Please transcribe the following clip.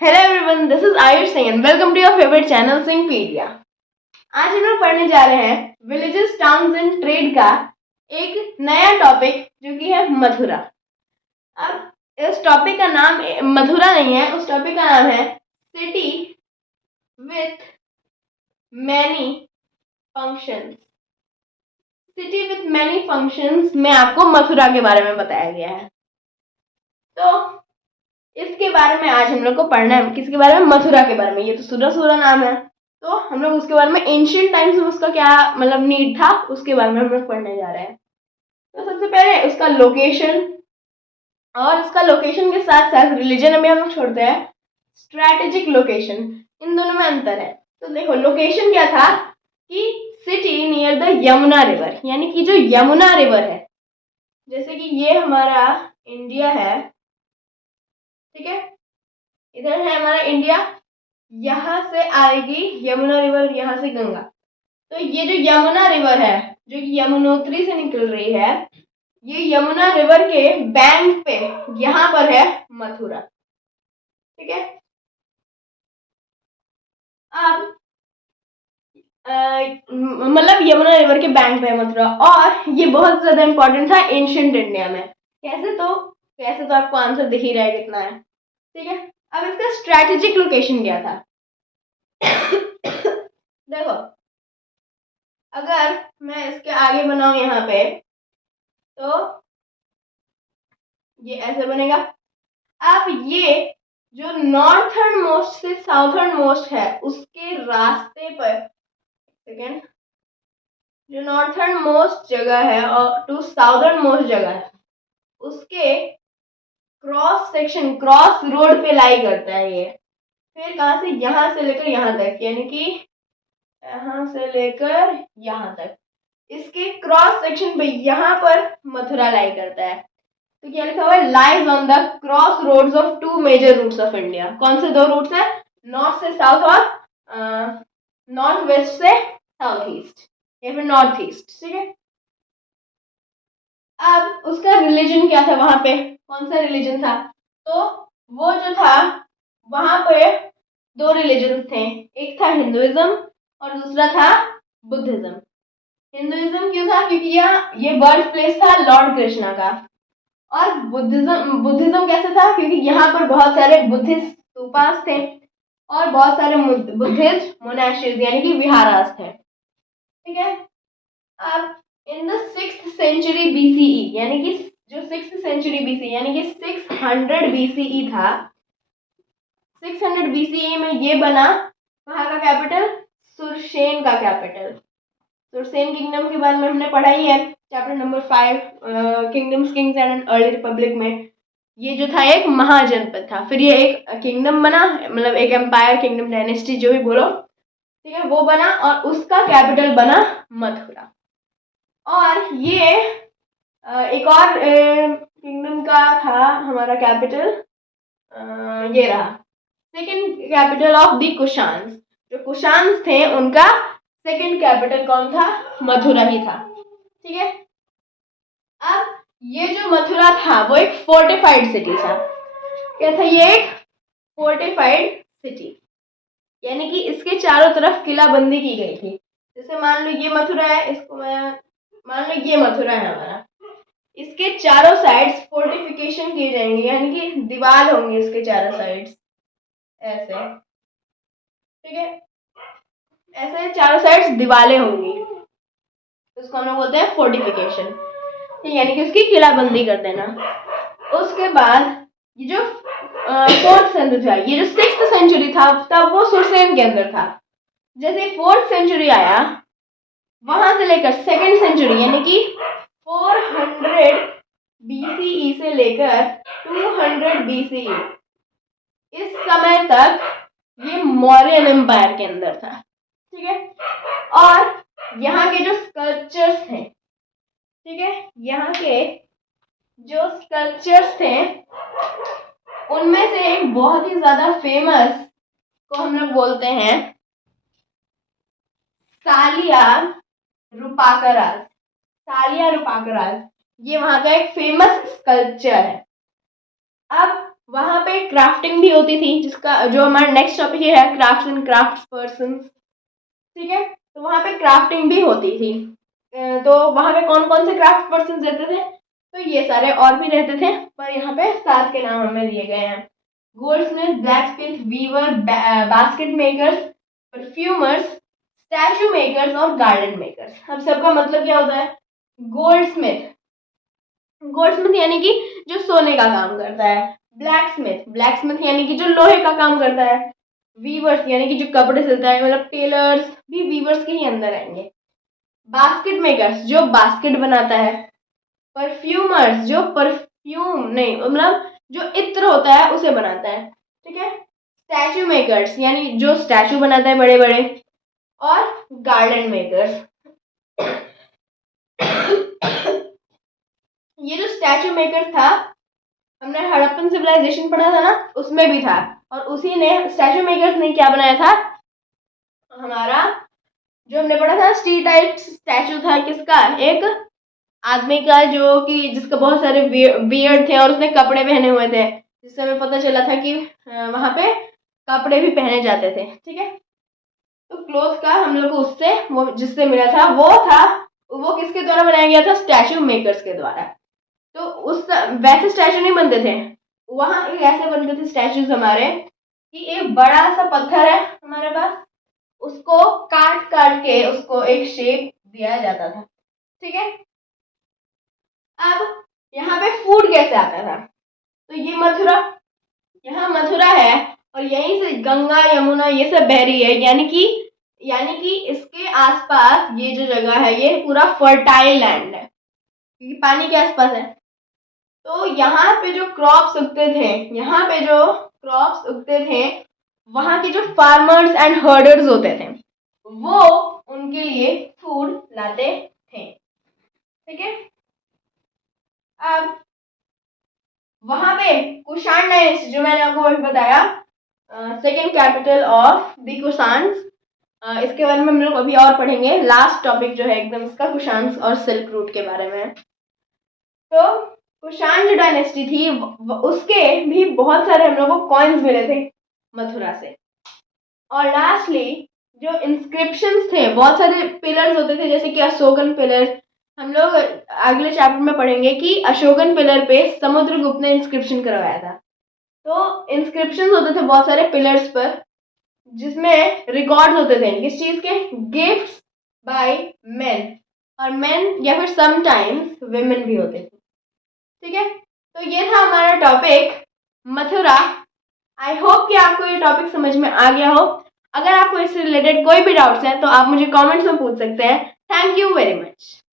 Hello everyone, this is Ayush Singh and welcome to your favourite channel Singhpedia. आज हम लोग पढ़ने जा रहे हैं विलेजेस, टाउन्स एंड ट्रेड का एक नया टॉपिक जो कि है मथुरा। अब इस टॉपिक का नाम मथुरा नहीं है, उस टॉपिक का नाम है city with many functions. City with many functions में आपको मथुरा के बारे में बताया गया है। तो इसके बारे में आज हम लोग को पढ़ना है। किसके बारे में? मथुरा के बारे में। ये तो सूरा सूरा नाम है, तो हम लोग उसके बारे में, एंशियंट टाइम्स में उसका क्या मतलब नीड था, उसके बारे में हम लोग पढ़ने जा रहे हैं। तो सबसे पहले उसका लोकेशन, और इसका लोकेशन के साथ साथ रिलीजन अभी हम लोग छोड़ते हैं, स्ट्रैटेजिक लोकेशन, इन दोनों में अंतर है। तो देखो, लोकेशन क्या था कि city near the Yamuna river, यानी कि जो यमुना रिवर है, जैसे कि ये हमारा इंडिया है, ठीक है, इधर है हमारा इंडिया, यहाँ से आएगी यमुना रिवर, यहाँ से गंगा। तो ये जो यमुना रिवर है, जो कि यमुनोत्री से निकल रही है, ये यमुना रिवर के बैंक पे यहाँ पर है मथुरा, ठीक है। अब मतलब यमुना रिवर के बैंक पे है मथुरा, और ये बहुत ज्यादा इंपॉर्टेंट था एंशियंट इंडिया में। कैसे तो आपको आंसर दिख ही रहा है कितना है, ठीक है। अब इसका स्ट्रैटेजिक लोकेशन क्या था? देखो, अगर मैं इसके आगे बनाऊं यहाँ पे, तो ये ऐसे बनेगा। अब ये जो नॉर्थर्न मोस्ट से साउथर्न मोस्ट है, उसके रास्ते पर, सेकेंड, जो नॉर्थर्न मोस्ट जगह है और टू साउदर्न मोस्ट जगह है, उसके क्रॉस सेक्शन, क्रॉस रोड पे लाई करता है ये। फिर कहाँ से? यहाँ से लेकर यहाँ तक, यानी कि यहाँ से लेकर यहाँ तक, इसके क्रॉस सेक्शन पे यहाँ पर मथुरा लाई करता है। तो क्या लिखा हुआ है? Lies on the cross roads of two major routes of India. कौन से दो रूट्स है? नॉर्थ से साउथ, और नॉर्थ वेस्ट से साउथ ईस्ट, या फिर नॉर्थ ईस्ट, ठीक है। अब उसका रिलीजन क्या था वहां पे? कौन सा रिलीजन था? तो वो जो था, वहां पे दो रिलीजन थे, एक था हिंदुइज्म और दूसरा था बुद्धिज्म। हिंदुइज्म क्यों था? क्योंकि ये बर्थ प्लेस था लॉर्ड कृष्णा का। और बुद्धिज्म कैसे था? क्योंकि यहाँ पर बहुत सारे बुद्धिस्ट स्तूपास थे और बहुत सारे बुद्धिस्ट मोनास्ट्रीज, यानी कि विहारास थे, ठीक है। अब in the 6th century BCE, यानी कि जो 6th सेंचुरी बीसी, यानी कि 600 बीसीई था, 600 बीसीई में ये बना वहां का कैपिटल, सुरसेन का कैपिटल। सुरसेन किंगडम के बारे में हमने पढ़ा ही है, chapter number 5, kingdoms, Kings and early Republic में। ये जो था एक महाजनपद था, फिर ये एक किंगडम बना, मतलब एक एम्पायर, किंगडम, डायनेस्टी, जो भी बोलो, ठीक है, वो बना, और उसका कैपिटल बना मथुरा। और ये एक और किंगडम का था हमारा कैपिटल, ये रहा second capital of the Kushans. जो कुशान्स थे उनका सेकंड कैपिटल कौन था? मथुरा ही था, ठीक है। अब ये जो मथुरा था वो एक फोर्टिफाइड सिटी था। क्या था ये? एक फोर्टिफाइड सिटी, यानी कि इसके चारों तरफ किलाबंदी की गई थी। जैसे मान लो ये मथुरा है, इसको मैं मान लो ये मथुरा है हमारा, इसके चारों साइड्स फोर्टिफिकेशन किए जाएंगे, यानी कि दीवार होंगे इसके चारों साइड्स, ऐसे, ठीक है, ऐसे चारों साइड्स दीवारें होंगी, तो उसको हम लोग बोलते हैं फोर्टिफिकेशन, यानी कि उसकी किलाबंदी कर देना। उसके बाद ये जो 4th सेंचुरी था, ये जो 6th सेंचुरी था, तब वो सुरसेन के अंदर था। जैसे 4th सेंचुरी आया, वहां से लेकर 2nd सेंचुरी, यानी कि 400 बीसीई से लेकर 200 बीसीई, इस समय तक ये मौर्यन एम्पायर के अंदर था, ठीक है। और यहाँ के जो स्कल्पचर्स थे, ठीक है, यहाँ के जो स्कल्पचर्स थे, उनमें से एक बहुत ही ज्यादा फेमस को हम लोग बोलते हैं सालिया रूपाकराज। सालिया रूपाकराज, ये वहां का एक फेमस स्कल्पचर है। अब वहाँ पे क्राफ्टिंग भी होती थी, जिसका जो हमारा नेक्स्ट टॉपिक है क्राफ्ट्स एंड क्राफ्ट पर्सन। ठीक है, तो वहाँ पे क्राफ्टिंग भी होती थी। तो वहाँ पे कौन कौन से क्राफ्ट पर्सन रहते थे, तो ये सारे और भी रहते थे, पर यहाँ पे 7 के नाम हमें दिए गए हैं। Goldsmith, blacksmith, weaver, basket makers, perfumers, statue makers और गार्डन मेकर्स। अब सबका मतलब क्या होता है? गोल्ड स्मिथ, गोल्ड स्मिथ यानी कि जो सोने का काम करता है। ब्लैक स्मिथ, ब्लैक स्मिथ यानी कि जो लोहे का काम करता है। वीवर्स यानी कि जो कपड़े सिलता है, मतलब टेलर्स भी वीवर्स के ही अंदर आएंगे। बास्केट मेकर्स जो बास्केट बनाता है। परफ्यूमर्स जो परफ्यूम नहीं, मतलब जो इत्र होता है उसे बनाता है। ठीक है, स्टैचू मेकर्स यानी जो स्टैचू बनाता है बड़े बड़े। और गार्डन मेकर्स, ये जो स्टैचू मेकर था, हमने हड़प्पन सिविलाइजेशन पढ़ा था ना, उसमें भी था। और उसी ने स्टैचू मेकर्स ने क्या बनाया था, हमारा जो हमने पढ़ा था स्टीटाइट स्टैचू था, किसका? एक आदमी का, जो कि जिसका बहुत सारे बियर्ड थे और उसने कपड़े पहने हुए थे, जिससे हमें पता चला था कि वहां पे कपड़े भी पहने जाते थे। ठीक है, तो क्लोथ का हम लोग को उससे वो जिससे मिला था वो किसके द्वारा बनाया गया था? स्टैचू मेकर्स के द्वारा। तो उस वैसे स्टैचू नहीं बनते थे, वहां एक ऐसे बनते थे स्टैचूज हमारे कि एक बड़ा सा पत्थर है हमारे पास, उसको काट काट के उसको एक शेप दिया जाता था। ठीक है, अब यहाँ पे फूड कैसे आता था? तो ये मथुरा, यहाँ मथुरा है और यहीं से गंगा यमुना ये सब बह रही है, यानी कि इसके आसपास ये जो जगह है ये पूरा फर्टाइल लैंड है, क्योंकि पानी के आसपास है। तो यहाँ पे जो क्रॉप्स उगते थे, वहाँ के जो फार्मर्स एंड हर्डर्स होते थे, वो उनके लिए फूड लाते थे। ठीक है, अब वहां पे कुषाण डायनेस्टी, जो मैंने आपको अभी बताया, सेकेंड कैपिटल ऑफ द कुषाण्स, इसके बारे में हम लोग अभी और पढ़ेंगे। लास्ट टॉपिक जो है एकदम इसका कुषाण और सिल्क रूट के बारे में। तो कुषाण जो डायनेस्टी थी उसके भी बहुत सारे हम लोग को कॉइन्स मिले थे मथुरा से। और लास्टली जो इंस्क्रिप्शंस थे, बहुत सारे पिलर्स होते थे, जैसे कि अशोकन पिलर, हम लोग अगले चैप्टर में पढ़ेंगे कि अशोकन पिलर पे समुद्रगुप्त ने इंस्क्रिप्शन करवाया था। तो इंस्क्रिप्शन होते थे बहुत सारे पिलर्स पर, जिसमें रिकॉर्ड होते थे किस चीज के? गिफ्ट्स बाय मेन, और मेन या फिर समटाइम्स विमेन भी होते थे। ठीक है, तो ये था हमारा टॉपिक मथुरा। आई होप कि आपको ये टॉपिक समझ में आ गया हो। अगर आपको इससे रिलेटेड कोई भी डाउट्स हैं तो आप मुझे कमेंट्स में पूछ सकते हैं। Thank you very much.